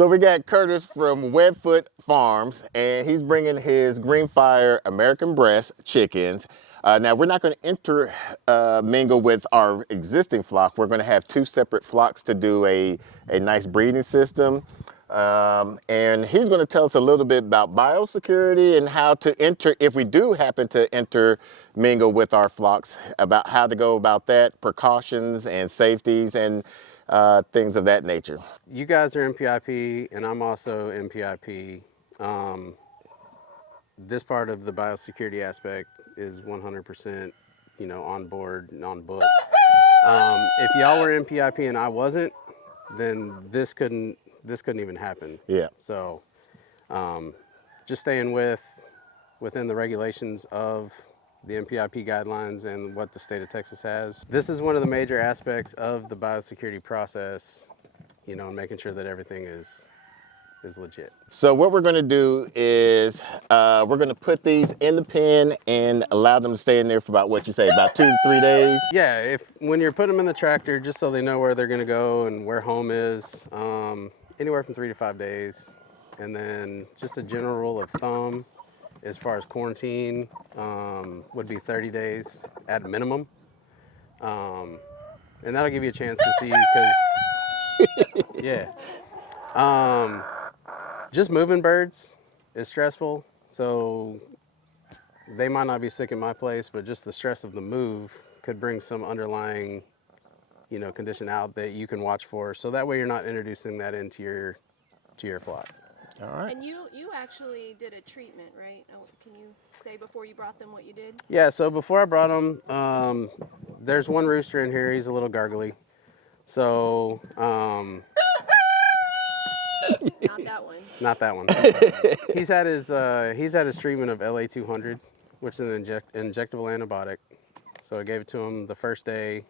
So we got Curtis from Webfoot Farms, and he's bringing his Greenfire American Bresse chickens. Now we're not going to intermingle with our existing flock. We're going to have two separate flocks to do a nice breeding system. And he's going to tell us a little bit about biosecurity and how to enter, if we do happen to intermingle with our flocks, about how to go about that, precautions and safeties and things of that nature. You guys are MPIP and I'm also MPIP. This part of the biosecurity aspect is 100%, on board and on book. If y'all were MPIP and I wasn't, then this couldn't even happen. Yeah. So just staying within the regulations of the MPIP guidelines and what the state of Texas has. This is one of the major aspects of the biosecurity process, and making sure that everything is legit. So what we're going to do is we're going to put these in the pen and allow them to stay in there for about, what you say, about 2 to 3 days? Yeah, when you're putting them in the tractor, just so they know where they're going to go and where home is, anywhere from 3 to 5 days. And then just a general rule of thumb as far as quarantine would be 30 days at minimum. And that'll give you a chance to see, because, yeah. Just moving birds is stressful, so they might not be sick in my place, but just the stress of the move could bring some underlying, condition out that you can watch for. So that way you're not introducing that into your flock. All right. And you actually did a treatment, right? Can you say before you brought them what you did? Yeah, so before I brought them, there's one rooster in here. He's a little gargly. So, Not that one. Not that one. He's had his treatment of LA-200, which is an injectable antibiotic. So I gave it to him the first day.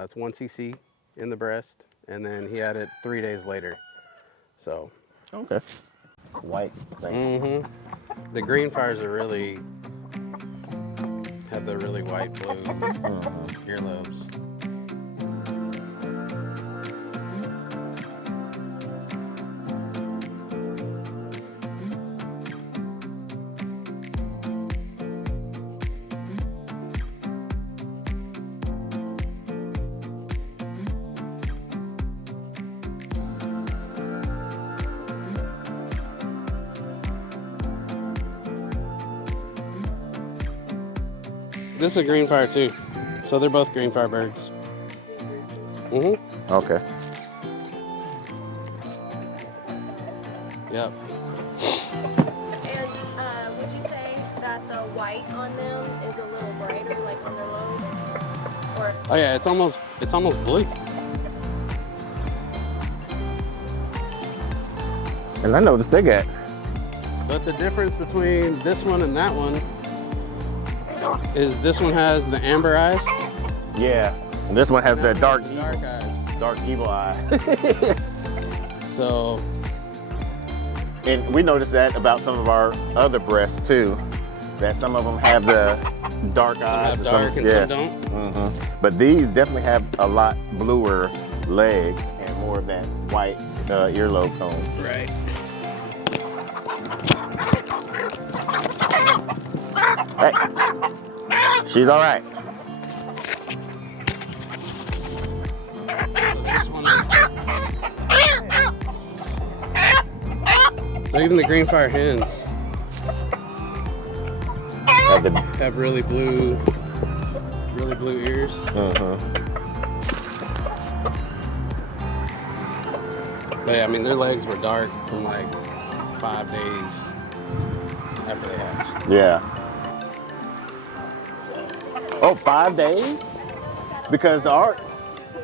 It's 1 cc in the breast, and then he had it 3 days later. So. Okay. White thing. The Greenfires have the really white blue earlobes. This is a Greenfire too, so they're both Greenfire birds. Okay. Yep. And would you say that the white on them is a little brighter, like on their lobes? Or Oh yeah, it's almost blue. And I noticed they got. But the difference between this one and that one is this one has the amber eyes. Yeah. And this one has and that dark eyes. Dark evil eye. So. And we noticed that about some of our other breasts too, that some of them have the dark eyes. Some have dark and some don't. But these definitely have a lot bluer legs and more of that white earlobe tone. Right. Hey, she's all right. So even the Greenfire hens have really blue ears. But yeah, I mean, their legs were dark from like 5 days after they hatched. Yeah. Oh, 5 days? Because ours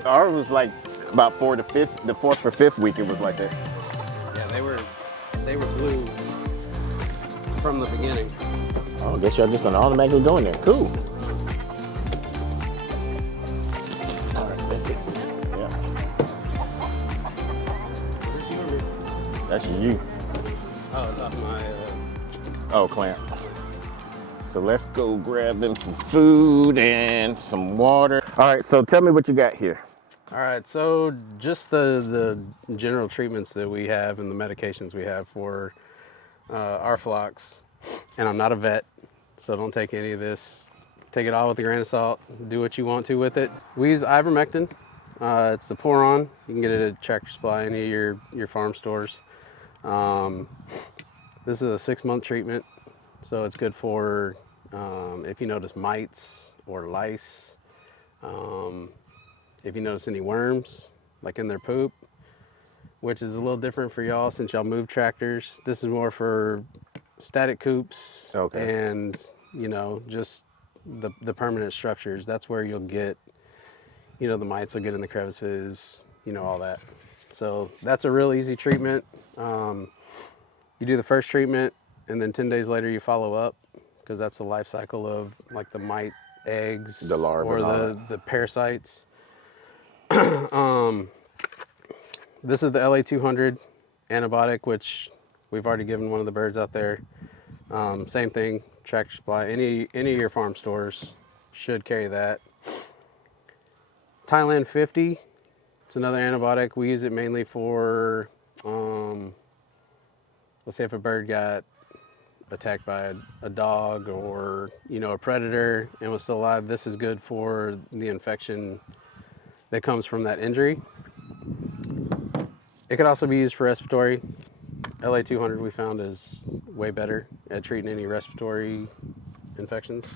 was like about the 4th or 5th week it was like that. Yeah, they were blue from the beginning. Oh, I guess y'all just gonna automatically go in there. Cool. All right, that's it. Yeah. That's you. Oh, it's off my. Oh, clamp. So let's go grab them some food and some water. All right, so tell me what you got here. All right, so just the general treatments that we have and the medications we have for our flocks. And I'm not a vet, so don't take any of this. Take it all with a grain of salt. Do what you want to with it. We use ivermectin. It's the pour-on. You can get it at Tractor Supply, any of your farm stores. This is a 6-month treatment, so it's good for if you notice mites or lice. If you notice any worms, like in their poop, which is a little different for y'all since y'all move tractors. This is more for static coops and, just the permanent structures. That's where you'll get, the mites will get in the crevices, all that. So that's a real easy treatment. You do the first treatment, and then 10 days later you follow up, because that's the life cycle of like the mite eggs, The larvae or and all that. the parasites. This is the LA200 antibiotic, which we've already given one of the birds out there. Same thing, Tractor Supply. Any of your farm stores should carry that. Thailand 50, it's another antibiotic. We use it mainly for, let's say if a bird got attacked by a dog or, a predator and was still alive, this is good for the infection that comes from that injury. It could also be used for respiratory. LA200 we found is way better at treating any respiratory infections.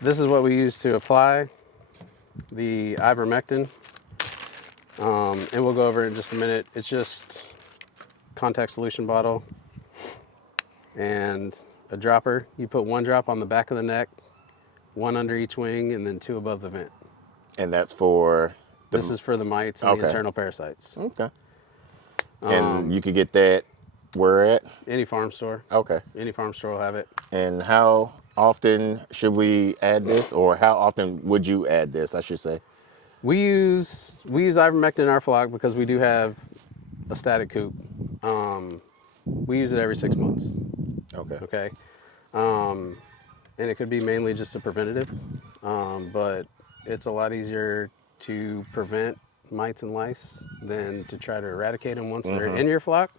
This is what we use to apply the ivermectin. And we'll go over it in just a minute. It's just contact solution bottle and a dropper. You put 1 drop on the back of the neck, 1 under each wing, and then 2 above the vent. And that's for This is for the mites and the internal parasites. Okay. And you could get that where at? Any farm store. Okay. Any farm store will have it. And how often should we add this, or how often would you add this, I should say? We use ivermectin in our flock because we do have a static coop. We use it every 6 months. Okay. Okay. And it could be mainly just a preventative, but it's a lot easier to prevent mites and lice than to try to eradicate them once they're in your flock.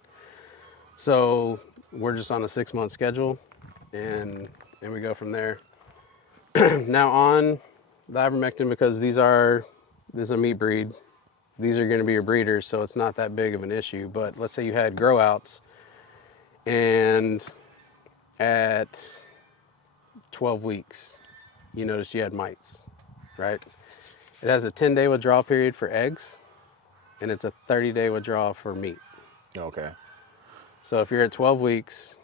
So we're just on a 6-month schedule, and we go from there. Now on the ivermectin, because this is a meat breed, these are going to be your breeders, so it's not that big of an issue. But let's say you had grow outs, and at 12 weeks, you noticed you had mites, right? It has a 10-day withdrawal period for eggs, and it's a 30-day withdrawal for meat. Okay. So if you're at 12 weeks,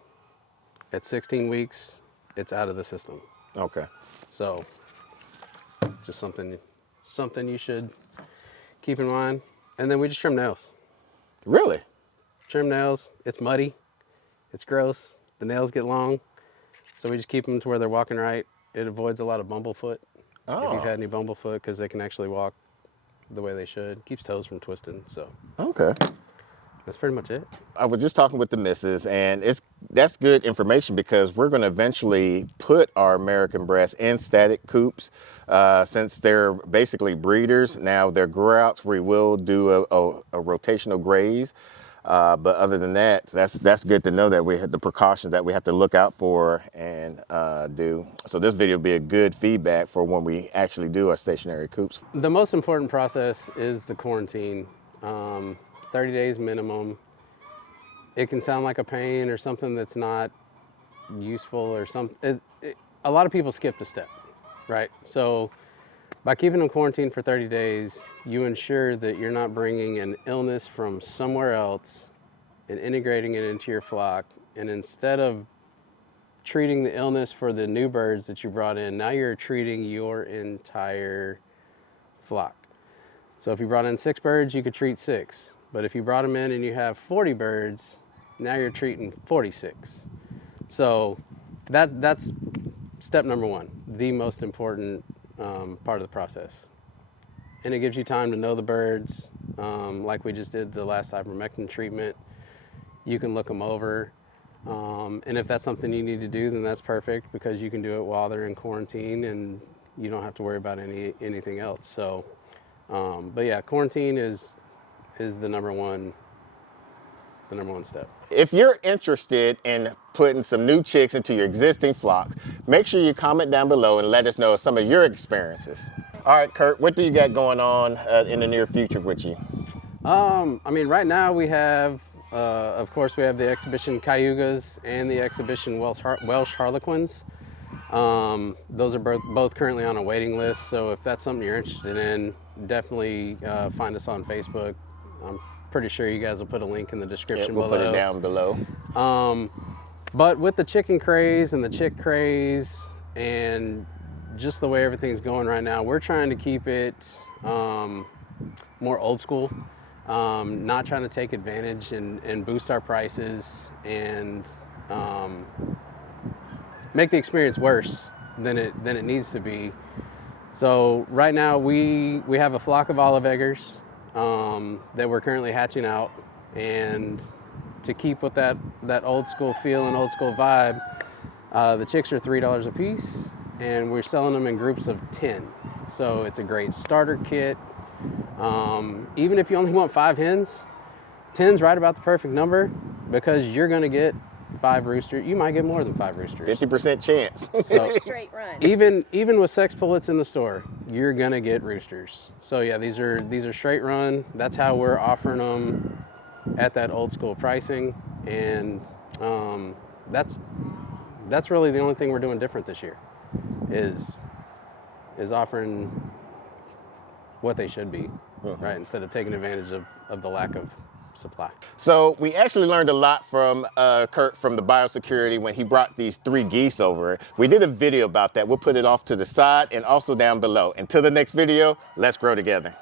at 16 weeks, it's out of the system. Okay. So just something you should keep in mind. And then we just trim nails. Really? Trim nails. It's muddy. It's gross. The nails get long. So we just keep them to where they're walking right. It avoids a lot of bumblefoot. If you've had any bumblefoot, because they can actually walk the way they should. Keeps toes from twisting. So Okay. that's pretty much it. I was just talking with the missus, and that's good information, because we're going to eventually put our American Bresse in static coops, since they're basically breeders. Now they're grow-outs, we will do a rotational graze, but other than that, that's good to know that we have the precautions that we have to look out for and do. So this video will be a good feedback for when we actually do our stationary coops. The most important process is the quarantine. 30 days minimum. It can sound like a pain or something that's not useful or something. A lot of people skip the step, right? So by keeping them quarantined for 30 days, you ensure that you're not bringing an illness from somewhere else and integrating it into your flock. And instead of treating the illness for the new birds that you brought in, now you're treating your entire flock. So if you brought in 6 birds, you could treat 6. But if you brought them in and you have 40 birds, now you're treating 46. So that's step number 1, the most important part of the process. And it gives you time to know the birds, like we just did the last ivermectin treatment. You can look them over. And if that's something you need to do, then that's perfect, because you can do it while they're in quarantine and you don't have to worry about anything else. So But yeah, quarantine is the number one step. If you're interested in putting some new chicks into your existing flocks, make sure you comment down below and let us know some of your experiences. All right, Kurt, what do you got going on in the near future with you? I mean, right now we have, of course, we have the exhibition Cayugas and the exhibition Welsh Harlequins. Those are both currently on a waiting list. So if that's something you're interested in, definitely find us on Facebook. I'm pretty sure you guys will put a link in the description We'll below. put it down below. But with the chicken craze and the chick craze and just the way everything's going right now, we're trying to keep it more old school, not trying to take advantage and boost our prices and make the experience worse than it needs to be. So right now we have a flock of olive eggers that we're currently hatching out, and to keep with that old school feel and old school vibe, the chicks are $3 a piece, and we're selling them in groups of 10. So it's a great starter kit. Even if you only want 5 hens, 10's right about the perfect number, because you're gonna get 5 roosters. You might get more than 5 roosters. 50% chance. So Straight run. even with sex pullets in the store, you're gonna get roosters. So yeah, these are straight run. That's how we're offering them at that old school pricing, and that's really the only thing we're doing different this year, is offering what they should be, right? Instead of taking advantage of the lack of supply. So we actually learned a lot from Kurt from the Biosecurity when he brought these 3 geese over. We did a video about that. We'll put it off to the side and also down below. Until the next video, let's grow together.